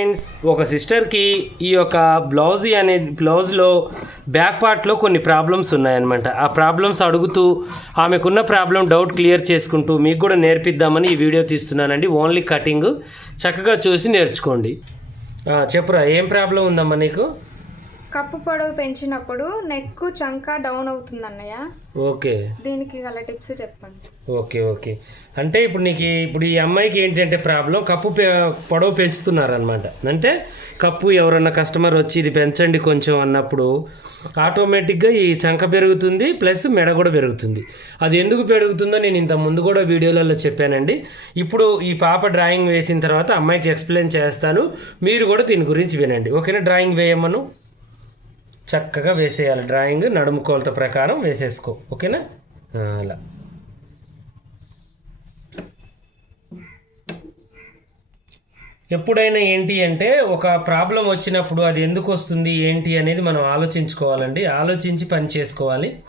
Friends ఒక సిస్టర్కి ఈ యొక్క బ్లౌజ్ అనే బ్లౌజ్లో బ్యాక్ పార్ట్లో కొన్ని ప్రాబ్లమ్స్ ఉన్నాయన్నమాట. ఆ ప్రాబ్లమ్స్ అడుగుతూ ఆమెకున్న ప్రాబ్లం డౌట్ క్లియర్ చేసుకుంటూ మీకు కూడా నేర్పిద్దామని ఈ వీడియో తీస్తున్నానండి. ఓన్లీ కటింగ్ చక్కగా చూసి నేర్చుకోండి. చెప్పురా ఏం ప్రాబ్లం ఉందమ్మా నీకు? కప్పు పొడవు పెంచినప్పుడు నెక్ చంక డౌన్ అవుతుంది అన్నయ్య ఓకే. దీనికి గల టిప్స్ చెప్పండి. Okay okay. అంటే ఇప్పుడు నీకు ఇప్పుడు ఈ అమ్మాయికి ఏంటంటే ప్రాబ్లం కప్పు పొడవు పెంచుతున్నారనమాట అంటే కప్పు ఎవరన్నా కస్టమర్ వచ్చి ఇది పెంచండి కొంచెం అన్నప్పుడు ఆటోమేటిక్గా ఈ చంక పెరుగుతుంది ప్లస్ మెడ కూడా పెరుగుతుంది. అది ఎందుకు పెరుగుతుందో నేను ఇంత ముందు కూడా వీడియోలలో చెప్పానండి. ఇప్పుడు ఈ పాప డ్రాయింగ్ వేసిన తర్వాత అమ్మాయికి ఎక్స్ప్లెయిన్ చేస్తాను. మీరు కూడా దీని గురించి వినండి. ఓకేనా? డ్రాయింగ్ వేయమ్మను చక్కగా వేసేయాలి. డ్రాయింగ్ నడుము కోలత ప్రకారం వేసేసుకో. ఓకేనా? అలా. ఎప్పుడైనా ఏంటి అంటే ఒక ప్రాబ్లం వచ్చినప్పుడు అది ఎందుకు వస్తుంది ఏంటి అనేది మనం ఆలోచించుకోవాలండి. ఆలోచించి పని చేసుకోవాలి.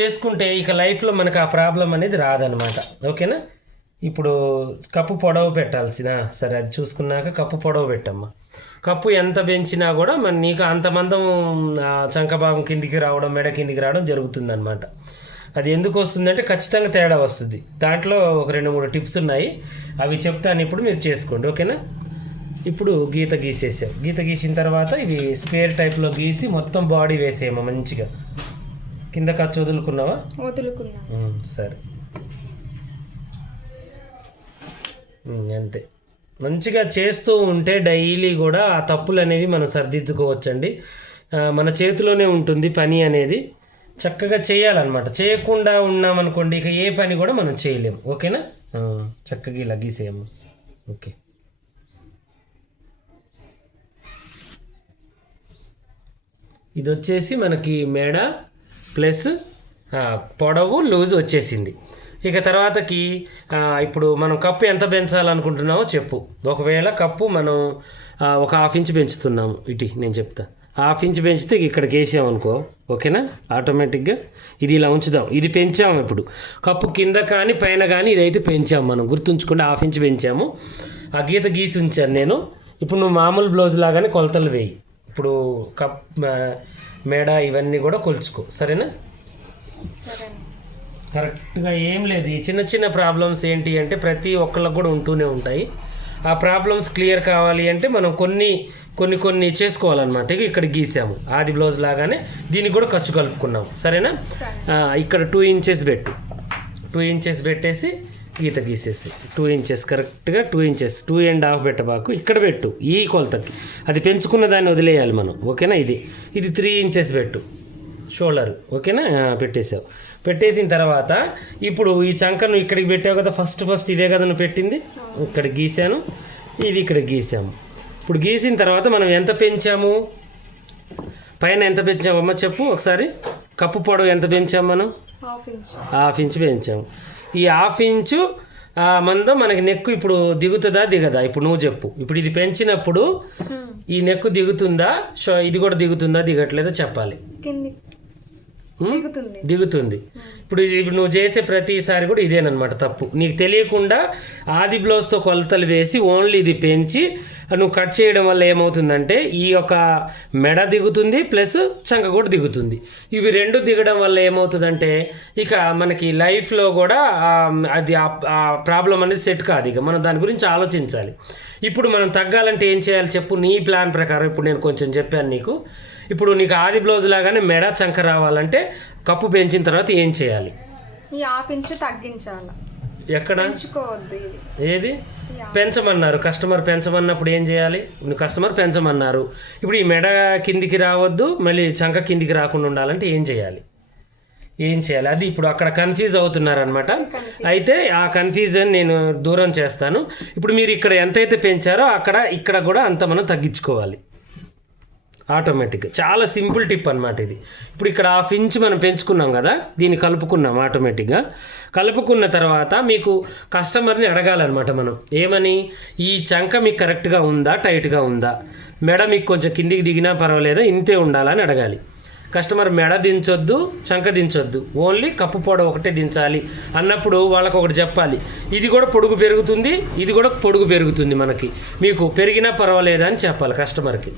చేసుకుంటే ఇక లైఫ్లో మనకు ఆ ప్రాబ్లం అనేది రాదనమాట ఓకేనా? ఇప్పుడు కప్పు పొడవు పెట్టాల్సిన సరే అది చూసుకున్నాక కప్పు పొడవు పెట్టమ్మా. కప్పు ఎంత పెంచినా కూడా మన నీకు అంతమందం ఆ, చంక భాగం కిందికి రావడం మెడ కిందికి రావడం జరుగుతుందన్నమాట. అది ఎందుకు వస్తుందంటే ఖచ్చితంగా తేడా వస్తుంది. దాంట్లో ఒక రెండు మూడు టిప్స్ ఉన్నాయి. అవి చెప్తాను ఇప్పుడు మీరు చేసుకోండి ఓకేనా? ఇప్పుడు గీత గీసేసాం. గీత గీసిన తర్వాత ఇవి స్క్వేర్ టైప్లో గీసి మొత్తం బాడీ వేసేయమ్మా మంచిగా. కింద ఖర్చు వదులుకున్నావా? వదులుకున్నాను ఉమ్, సరే. అంతే. మంచిగా చేస్తూ ఉంటే డైలీ కూడా ఆ తప్పులు అనేవి మనం సరిదిద్దుకోవచ్చండి. మన చేతిలోనే ఉంటుంది పని అనేది. చక్కగా చేయాలన్నమాట. చేయకుండా ఉన్నామనుకోండి ఇక ఏ పని కూడా మనం చేయలేము ఓకేనా? చక్కగా ఇలా గీసేయము ఓకే. ఇది వచ్చేసి మనకి మేడ ప్లస్ పొడవు లూజ్ వచ్చేసింది. ఇక తర్వాతకి ఇప్పుడు మనం కప్పు ఎంత పెంచాలనుకుంటున్నామో చెప్పు. ఒకవేళ కప్పు మనం ఒక హాఫ్ ఇంచ్ పెంచుతున్నాము. ఇటు నేను చెప్తా. హాఫ్ ఇంచ్ పెంచితే ఇక్కడికి వేసామనుకో ఓకేనా? ఆటోమేటిక్గా ఇది ఇలా ఉంచుదాం. ఇది పెంచాము ఇప్పుడు. కప్పు కింద కానీ పైన కానీ ఇదైతే పెంచాము మనం. గుర్తుంచుకుంటే హాఫ్ ఇంచ్ పెంచాము. ఆ గీత గీసి ఉంచాను నేను. ఇప్పుడు నువ్వు మామూలు బ్లౌజ్ లాగానే కొలతలు వేయి. ఇప్పుడు కప్ మేడ ఇవన్నీ కూడా కొలుచుకో. సరేనా? సరే. కరెక్ట్గా ఏం లేదు. ఈ చిన్న చిన్న ప్రాబ్లమ్స్ ఏంటి అంటే ప్రతి ఒక్కళ్ళకి కూడా ఉంటూనే ఉంటాయి. ఆ ప్రాబ్లమ్స్ క్లియర్ కావాలి అంటే మనం కొన్ని కొన్ని కొన్ని చేసుకోవాలన్నమాట. ఇక ఇక్కడ గీసాము. ఆది బ్లౌజ్ లాగానే దీనికి కూడా ఖర్చు కలుపుకున్నాం. సరేనా? ఇక్కడ టూ ఇంచెస్ పెట్టు. టూ ఇంచెస్ పెట్టేసి గీత గీసేసి. టూ ఇంచెస్ కరెక్ట్గా two inches. Two and half పెట్టబాకు. ఇక్కడ పెట్టు. ఈ కొలతకి. అది పెంచుకున్న దాన్ని వదిలేయాలి మనం. ఓకేనా? ఇది. ఇది త్రీ ఇంచెస్ పెట్టు. షోల్డర్. ఓకేనా? పెట్టేసావు. పెట్టేసిన తర్వాత ఇప్పుడు ఈ చంకను ఇక్కడికి పెట్టావు కదా ఫస్ట్ ఫస్ట్ ఇదే కదా నువ్వు పెట్టింది? ఇక్కడ గీసాను ఇది ఇక్కడ గీసాము ఇప్పుడు గీసిన తర్వాత మనం ఎంత పెంచాము? పైన ఎంత పెంచామమ్మా చెప్పు ఒకసారి. కప్పు పొడవు ఎంత పెంచాము మనం? Half inch. పెంచాము. ఈ హాఫ్ ఇంచు మందం మనకి నెక్కు ఇప్పుడు దిగుతుందా దిగదా? ఇప్పుడు నువ్వు చెప్పు. ఇప్పుడు ఇది పెంచినప్పుడు ఈ నెక్కు దిగుతుందా? సో ఇది కూడా దిగుతుందా దిగట్లేదా? చెప్పాలి? దిగుతుంది. ఇప్పుడు ఇప్పుడు నువ్వు చేసే ప్రతిసారి కూడా ఇదేనమాట తప్పు. నీకు తెలియకుండా ఆది బ్లౌజ్తో కొలతలు వేసి ఓన్లీ ఇది పెంచి నువ్వు కట్ చేయడం వల్ల ఏమవుతుందంటే ఈ యొక్క మెడ దిగుతుంది ప్లస్ చంక కూడా దిగుతుంది. ఇవి రెండు దిగడం వల్ల ఏమవుతుందంటే ఇక మనకి లైఫ్లో కూడా అది ఆ ప్రాబ్లం అనేది సెట్ కాదు ఇక. మనం దాని గురించి ఆలోచించాలి. ఇప్పుడు మనం తగ్గాలంటే ఏం చేయాలి చెప్పు నీ ప్లాన్ ప్రకారం. ఇప్పుడు నేను కొంచెం చెప్పాను నీకు. ఇప్పుడు నీకు ఆది బ్లౌజ్ లాగానే మెడ చంక రావాలంటే కప్పు పెంచిన తర్వాత ఏం చేయాలి? ఈ హాఫ్ ఇంచ్ తగ్గించాలి. ఎక్కడ? ఏది? పెంచమన్నారు. కస్టమర్ పెంచమన్నప్పుడు ఏం చేయాలి? కస్టమర్ పెంచమన్నారు. ఇప్పుడు ఈ మెడ కిందికి రావద్దు మళ్ళీ చంక కిందికి రాకుండా ఉండాలంటే ఏం చేయాలి? ఏం చేయాలి? అది ఇప్పుడు అక్కడ కన్ఫ్యూజ్ అవుతున్నారనమాట అయితే ఆ కన్ఫ్యూజన్ నేను దూరం చేస్తాను. ఇప్పుడు మీరు ఇక్కడ ఎంతైతే పెంచారో అక్కడ ఇక్కడ కూడా అంత మనం తగ్గించుకోవాలి. ఆటోమేటిక్ చాలా సింపుల్ టిప్ అనమాట ఇది. ఇప్పుడు ఇక్కడ హాఫ్ ఇంచ్ మనం పెంచుకున్నాం కదా దీన్ని కలుపుకున్నాం ఆటోమేటిక్గా కలుపుకున్న తర్వాత మీకు కస్టమర్ని అడగాలన్నమాట మనం. ఏమని? ఈ చంక మీకు కరెక్ట్గా ఉందా? టైట్గా ఉందా? మెడ మీకు కొంచెం కిందికి దిగినా పర్వాలేదా? ఇంతే ఉండాలని అడగాలి. కస్టమర్ మెడ దించొద్దు చంక దించొద్దు. ఓన్లీ కప్పు పొడ ఒకటే దించాలి అన్నప్పుడు వాళ్ళకి ఒకటి చెప్పాలి. ఇది కూడా పొడుగు పెరుగుతుంది ఇది కూడా పొడుగు పెరుగుతుంది మనకి. మీకు పెరిగినా పర్వాలేదా అని చెప్పాలి కస్టమర్కి.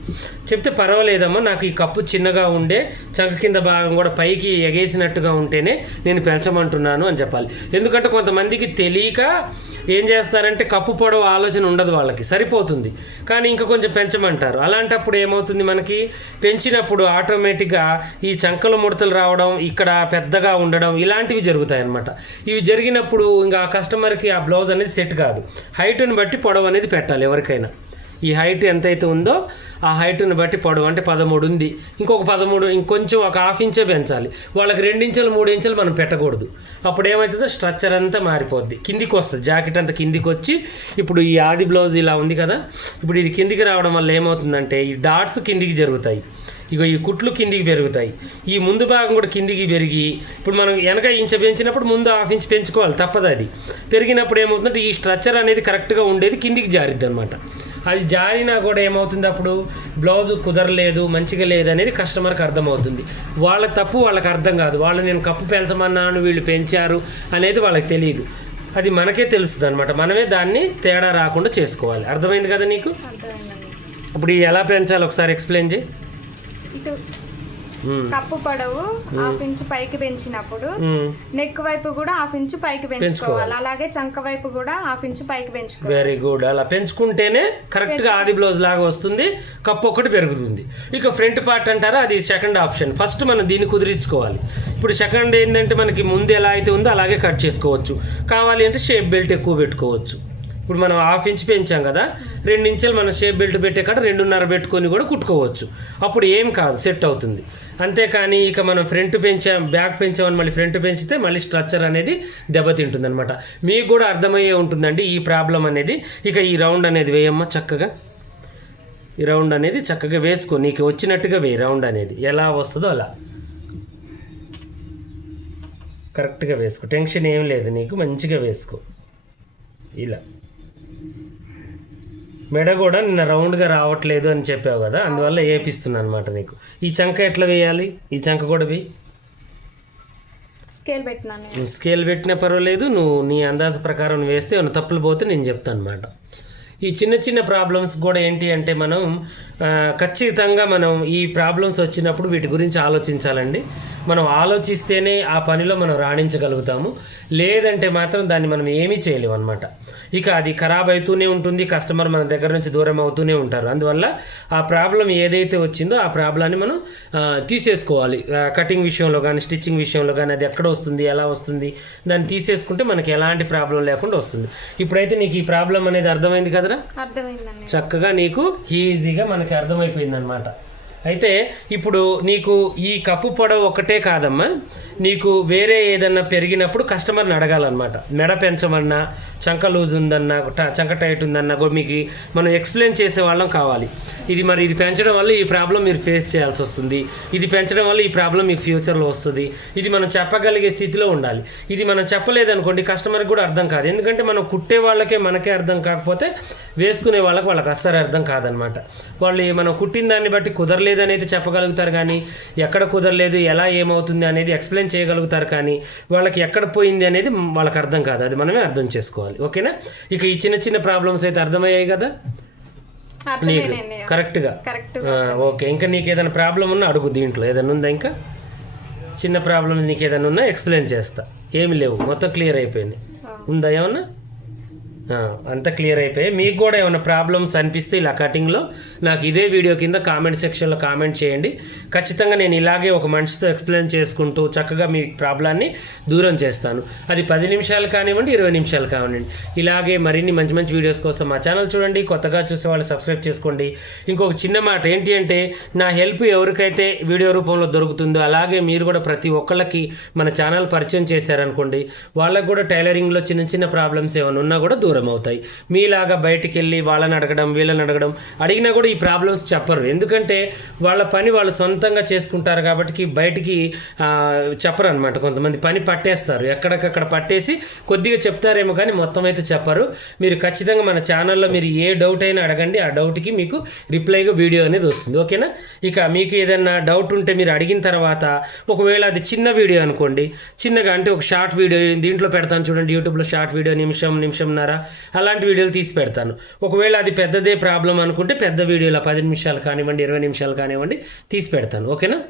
చెప్తే పర్వాలేదమ్మా నాకు ఈ కప్పు చిన్నగా ఉండే చంక కింద భాగం కూడా పైకి ఎగేసినట్టుగా ఉంటేనే నేను పెంచమంటున్నాను అని చెప్పాలి. ఎందుకంటే కొంతమందికి తెలియక ఏం చేస్తారంటే కప్పు పొడవు ఆలోచన ఉండదు వాళ్ళకి సరిపోతుంది. కానీ ఇంకా కొంచెం పెంచమంటారు. అలాంటప్పుడు ఏమవుతుంది మనకి? పెంచినప్పుడు ఆటోమేటిక్గా ఈ చంకల ముడతలు రావడం ఇక్కడ పెద్దగా ఉండడం ఇలాంటివి జరుగుతాయి అన్నమాట ఇవి జరిగినప్పుడు ఇంకా ఆ కస్టమర్కి ఆ బ్లౌజ్ అనేది సెట్ కాదు. హైట్ని బట్టి పొడవు అనేది పెట్టాలి ఎవరికైనా. ఈ హైట్ ఎంతైతే ఉందో ఆ హైట్ని బట్టి పొడవు అంటే పదమూడు ఉంది. ఇంకొక పదమూడు ఇంకొంచెం ఒక హాఫ్ ఇంచే పెంచాలి. వాళ్ళకి రెండు ఇంచులు మూడు ఇంచులు మనం పెట్టకూడదు. అప్పుడు ఏమవుతుందో స్ట్రక్చర్ అంతా మారిపోద్ది. కిందికి వస్తుంది. జాకెట్ అంతా కిందికి వచ్చి ఇప్పుడు ఈ ఆది బ్లౌజ్ ఇలా ఉంది కదా. ఇప్పుడు ఇది కిందికి రావడం వల్ల ఏమవుతుందంటే ఈ డాట్స్ కిందికి జరుగుతాయి. ఇగో ఈ కుట్లు కిందికి పెరుగుతాయి. ఈ ముందు భాగం కూడా కిందికి పెరిగి ఇప్పుడు మనం వెనక ఇంచ పెంచినప్పుడు ముందు హాఫ్ ఇంచ్ పెంచుకోవాలి తప్పదు అది. పెరిగినప్పుడు ఏమవుతుందంటే ఈ స్ట్రక్చర్ అనేది కరెక్ట్గా ఉండేది కిందికి జారిద్ది అనమాట అది జారినా కూడా ఏమవుతుంది అప్పుడు? బ్లౌజ్ కుదరలేదు మంచిగా లేదు అనేది కస్టమర్కి అర్థమవుతుంది. వాళ్ళ తప్పు వాళ్ళకి అర్థం కాదు. వాళ్ళు నేను కప్పు పెంచమన్నాను వీళ్ళు పెంచారు అనేది వాళ్ళకి తెలియదు. అది మనకే తెలుస్తుంది అనమాట మనమే దాన్ని తేడా రాకుండా చేసుకోవాలి. అర్థమైంది కదా నీకు? ఇప్పుడు ఎలా పెంచాలి ఒకసారి ఎక్స్ప్లెయిన్ చేయి. ఇటు. కప్పు పొడవు హాఫ్ ఇంచ్ పైకి పెంచినప్పుడు. నెక్ వైపు కూడా హాఫ్ ఇంచ్ పైకి పెంచుకోవాలి. అలాగే చంక వైపు కూడా హాఫ్ ఇంచ్ పైకి పెంచుకోవాలి. వెరీ గుడ్ అలా పెంచుకుంటేనే కరెక్ట్గా ఆది బ్లౌజ్ లాగా వస్తుంది. కప్పు ఒకటి పెరుగుతుంది. ఇక ఫ్రంట్ పార్ట్ అంటారా? అది సెకండ్ ఆప్షన్ ఫస్ట్ మనం దీన్ని కుదిరించుకోవాలి. ఇప్పుడు సెకండ్ ఏంటంటే మనకి ముందు ఎలా అయితే ఉందో అలాగే కట్ చేసుకోవచ్చు. కావాలి అంటే షేప్ బెల్ట్ ఎక్కువ పెట్టుకోవచ్చు. ఇప్పుడు మనం హాఫ్ ఇంచ్ పెంచాం కదా రెండు ఇంచులు మనం షేప్ బెల్ట్ పెట్టే కాడ రెండున్నర పెట్టుకొని కూడా కుట్టుకోవచ్చు. అప్పుడు ఏం కాదు సెట్ అవుతుంది. అంతేకాని ఇక మనం ఫ్రంట్ పెంచాం బ్యాక్ పెంచామని మళ్ళీ ఫ్రంట్ పెంచితే మళ్ళీ స్ట్రక్చర్ అనేది దెబ్బతింటుంది అనమాట మీకు కూడా అర్థమయ్యే ఉంటుందండి ఈ ప్రాబ్లం అనేది. ఇక ఈ రౌండ్ అనేది వేయమ్మా చక్కగా. ఈ రౌండ్ అనేది చక్కగా వేసుకో నీకు వచ్చినట్టుగా వేయి రౌండ్ అనేది. ఎలా వస్తుందో అలా. కరెక్ట్గా వేసుకో. టెన్షన్ ఏం లేదు నీకు మంచిగా వేసుకో. ఇలా. మెడ కూడా నిన్న రౌండ్గా రావట్లేదు అని చెప్పావు కదా అందువల్ల వేపిస్తున్నాను అనమాట నీకు. ఈ చంక ఎట్లా వేయాలి? ఈ చంక కూడా వేయి. స్కేల్. నువ్వు స్కేల్ పెట్టినా పర్వాలేదు నువ్వు నీ అందాజ ప్రకారం వేస్తే తప్పులు పోతే నేను చెప్తాను అనమాట ఈ చిన్న చిన్న ప్రాబ్లమ్స్ కూడా ఏంటి అంటే మనం ఖచ్చితంగా మనం ఈ ప్రాబ్లమ్స్ వచ్చినప్పుడు వీటి గురించి ఆలోచించాలండి. మనం ఆలోచిస్తేనే ఆ పనిలో మనం రాణించగలుగుతాము. లేదంటే మాత్రం దాన్ని మనం ఏమీ చేయలేము అనమాట ఇక అది ఖరాబ్ అవుతూనే ఉంటుంది కస్టమర్ మన దగ్గర నుంచి దూరం అవుతూనే ఉంటారు. అందువల్ల ఆ ప్రాబ్లం ఏదైతే వచ్చిందో ఆ ప్రాబ్లాన్ని మనం తీసేసుకోవాలి. కటింగ్ విషయంలో కానీ స్టిచ్చింగ్ విషయంలో కానీ అది ఎక్కడ వస్తుంది ఎలా వస్తుంది దాన్ని తీసేసుకుంటే మనకి ఎలాంటి ప్రాబ్లం లేకుండా వస్తుంది. ఇప్పుడైతే నీకు ఈ ప్రాబ్లం అనేది అర్థమైంది కదా కదరా అర్థమైందండి. చక్కగా నీకు ఈజీగా మనకి అర్థమైపోయింది అనమాట అయితే ఇప్పుడు నీకు ఈ కప్పు పొడవు ఒకటే కాదమ్మా. నీకు వేరే ఏదన్నా పెరిగినప్పుడు కస్టమర్ని అడగాలన్నమాట. మెడ పెంచమన్నా చంక లూజ్ ఉందన్నా చంక టైట్ ఉందన్నా కూడా మీకు మనం ఎక్స్ప్లెయిన్ చేసే వాళ్ళం కావాలి. ఇది మరి ఇది పెంచడం వల్ల ఈ ప్రాబ్లం మీరు ఫేస్ చేయాల్సి వస్తుంది. ఇది పెంచడం వల్ల ఈ ప్రాబ్లం మీకు ఫ్యూచర్లో వస్తుంది. ఇది మనం చెప్పగలిగే స్థితిలో ఉండాలి. ఇది మనం చెప్పలేదనుకోండి కస్టమర్కి కూడా అర్థం కాదు. ఎందుకంటే మనం కుట్టే వాళ్ళకే మనకే అర్థం కాకపోతే వేసుకునే వాళ్ళకి వాళ్ళకి అస్సలు అర్థం కాదనమాట వాళ్ళు మనం కుట్టిన దాన్ని బట్టి కుదరలేదు అనేది చెప్పగలుగుతారు కానీ ఎక్కడ కుదరలేదు ఎలా ఏమవుతుంది అనేది ఎక్స్ప్లెయిన్ చేయగలుగుతారు కానీ వాళ్ళకి ఎక్కడ పోయింది అనేది వాళ్ళకి అర్థం కాదు. అది మనమే అర్థం చేసుకోవాలి. ఓకేనా? ఇక ఈ చిన్న చిన్న ప్రాబ్లమ్స్ అయితే అర్థమయ్యాయి కదా? నీకు? కరెక్ట్గా? ఓకే. ఇంకా నీకు ఏదైనా ప్రాబ్లం ఉన్నా అడుగు దీంట్లో. ఏదైనా ఉందా ఇంకా? చిన్న ప్రాబ్లం నీకు ఏదైనా ఉన్నా ఎక్స్ప్లెయిన్ చేస్తా. ఏమి లేవు. మొత్తం క్లియర్ అయిపోయింది. ఉందా ఏమన్నా? అంతా క్లియర్ అయిపోయాయి. మీకు కూడా ఏమైనా ప్రాబ్లమ్స్ అనిపిస్తే ఇలా కటింగ్లో నాకు ఇదే వీడియో కింద కామెంట్ సెక్షన్లో కామెంట్ చేయండి. ఖచ్చితంగా నేను ఇలాగే ఒక మనిషితో ఎక్స్ప్లెయిన్ చేసుకుంటూ చక్కగా మీ ప్రాబ్లాన్ని దూరం చేస్తాను. అది పది నిమిషాలు కానివ్వండి ఇరవై నిమిషాలు కానివ్వండి. ఇలాగే మరిన్ని మంచి మంచి వీడియోస్ కోసం మా ఛానల్ చూడండి. కొత్తగా చూసే వాళ్ళు సబ్స్క్రైబ్ చేసుకోండి. ఇంకొక చిన్న మాట ఏంటి అంటే నా హెల్ప్ ఎవరికైతే వీడియో రూపంలో దొరుకుతుందో అలాగే మీరు కూడా ప్రతి ఒక్కళ్ళకి మన ఛానల్ పరిచయం చేశారనుకోండి వాళ్ళకు కూడా టైలరింగ్లో చిన్న చిన్న ప్రాబ్లమ్స్ ఏమైనా ఉన్నా కూడా దూరం ప్రాబ్లం అవుతాయి మీలాగా బయటికి వెళ్ళి వాళ్ళని అడగడం వీళ్ళని అడగడం అడిగినా కూడా ఈ ప్రాబ్లమ్స్ చెప్పరు. ఎందుకంటే వాళ్ళ పని వాళ్ళు సొంతంగా చేసుకుంటారు కాబట్టి బయటికి చెప్పరు అనమాట కొంతమంది పని పట్టేస్తారు. ఎక్కడికక్కడ పట్టేసి కొద్దిగా చెప్తారేమో కానీ మొత్తం అయితే చెప్పరు. మీరు ఖచ్చితంగా మన ఛానల్లో మీరు ఏ డౌట్ అయినా అడగండి. ఆ డౌట్కి మీకు రిప్లైగా వీడియో అనేది వస్తుంది. ఓకేనా? ఇక మీకు ఏదైనా డౌట్ ఉంటే మీరు అడిగిన తర్వాత ఒకవేళ అది చిన్న వీడియో అనుకోండి. చిన్నగా అంటే ఒక షార్ట్ వీడియో దీంట్లో పెడతాను చూడండి. యూట్యూబ్లో షార్ట్ వీడియో నిమిషం నిమిషంన్నర. అలాంటి వీడియోలు తీసి పెడతాను. ఒకవేళ అది పెద్దదే ప్రాబ్లం అనుకుంటే పెద్ద వీడియోలో పది నిమిషాలు కానివ్వండి ఇరవై నిమిషాలు కానివ్వండి తీసి పెడతాను. ఓకేనా?